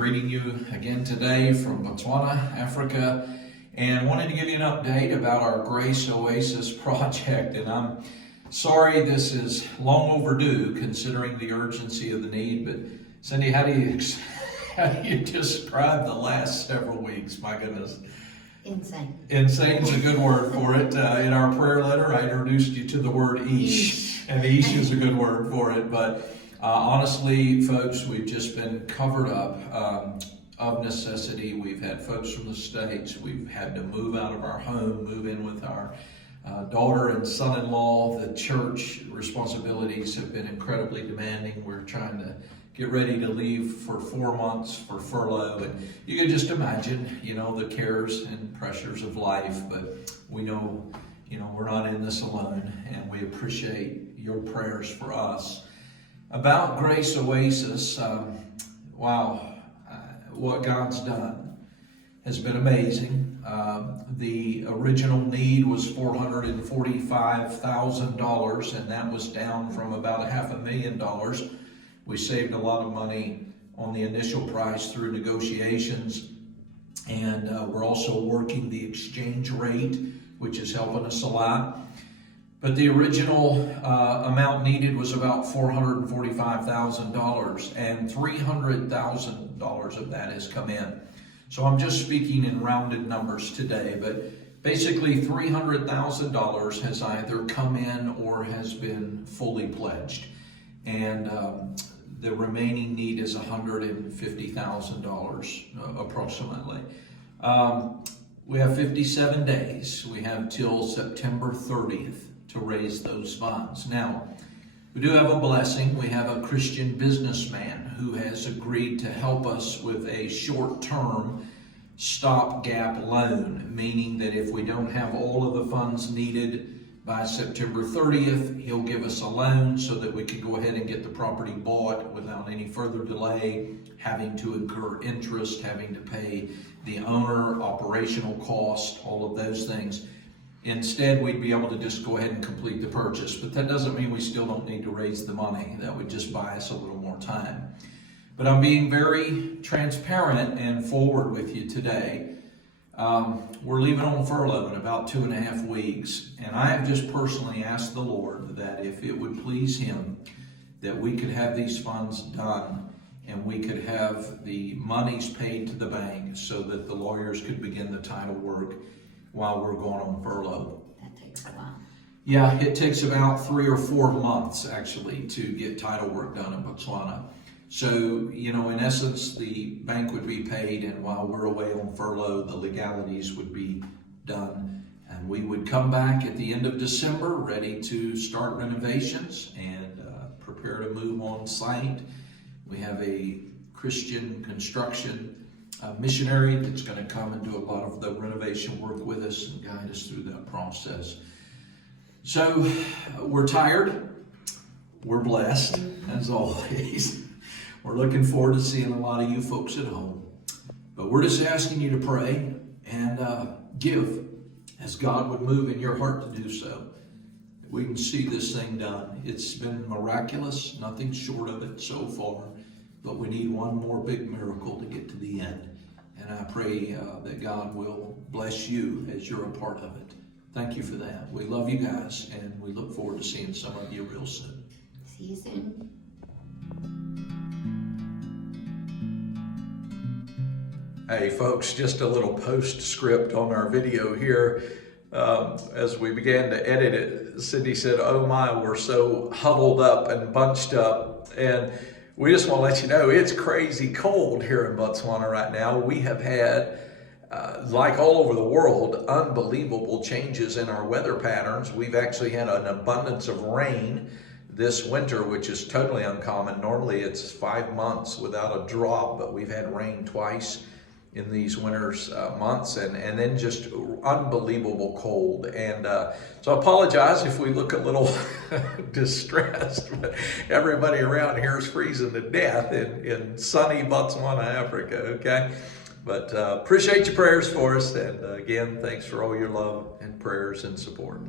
greeting you again today from Botswana, Africa, and wanted to give you an update about our Grace Oasis project. And I'm sorry this is long overdue considering the urgency of the need, but Cindy, how do you describe the last several weeks? My goodness. Insane. Insane's a good word for it. In our prayer letter, I introduced you to the word ish, and ish is a good word for it. But honestly, folks, we've just been covered up of necessity. We've had folks from the States. We've had to move out of our home, move in with our daughter and son-in-law. The church responsibilities have been incredibly demanding. We're trying to get ready to leave for 4 months for furlough, and you can just imagine, the cares and pressures of life. But we know, we're not in this alone, and we appreciate your prayers for us. About Grace Oasis, what God's done has been amazing. The original need was $445,000, and that was down from about $500,000. We saved a lot of money on the initial price through negotiations, and we're also working the exchange rate, which is helping us a lot. But the original amount needed was about $445,000, and $300,000 of that has come in. So I'm just speaking in rounded numbers today, but basically $300,000 has either come in or has been fully pledged. And the remaining need is $150,000 approximately. We have 57 days. We have till September 30th to raise those funds. Now, we do have a blessing. We have a Christian businessman who has agreed to help us with a short-term stopgap loan, meaning that if we don't have all of the funds needed by September 30th, he'll give us a loan so that we can go ahead and get the property bought without any further delay, having to incur interest, having to pay the owner, operational cost, all of those things. Instead, we'd be able to just go ahead and complete the purchase. But that doesn't mean we still don't need to raise the money. That would just buy us a little more time. But I'm being very transparent and forward with you today. We're leaving on furlough in about 2.5 weeks. And I have just personally asked the Lord that if it would please Him, that we could have these funds done and we could have the monies paid to the bank so that the lawyers could begin the title work while we're going on furlough. That takes a while. Yeah, it takes about 3 or 4 months actually to get title work done in Botswana. So, in essence, the bank would be paid, and while we're away on furlough, the legalities would be done. And we would come back at the end of December ready to start renovations and prepare to move on site. We have a Christian construction missionary that's going to come and do a lot of the renovation work with us and guide us through that process. So we're tired. We're blessed, as always. We're looking forward to seeing a lot of you folks at home. But we're just asking you to pray and give as God would move in your heart to do so. We can see this thing done. It's been miraculous, nothing short of it so far. But we need one more big miracle to get to the end. And I pray that God will bless you as you're a part of it. Thank you for that. We love you guys, and we look forward to seeing some of you real soon. See you soon. Hey folks, just a little postscript on our video here. As we began to edit it, Cindy said, "Oh my, we're so huddled up and bunched up." And we just want to let you know it's crazy cold here in Botswana right now. We have had, like all over the world, unbelievable changes in our weather patterns. We've actually had an abundance of rain this winter, which is totally uncommon. Normally it's 5 months without a drop, but we've had rain twice in these winter's months, and then just unbelievable cold. And so I apologize if we look a little distressed, but everybody around here is freezing to death in sunny Botswana, Africa, okay? But appreciate your prayers for us, and again, thanks for all your love and prayers and support.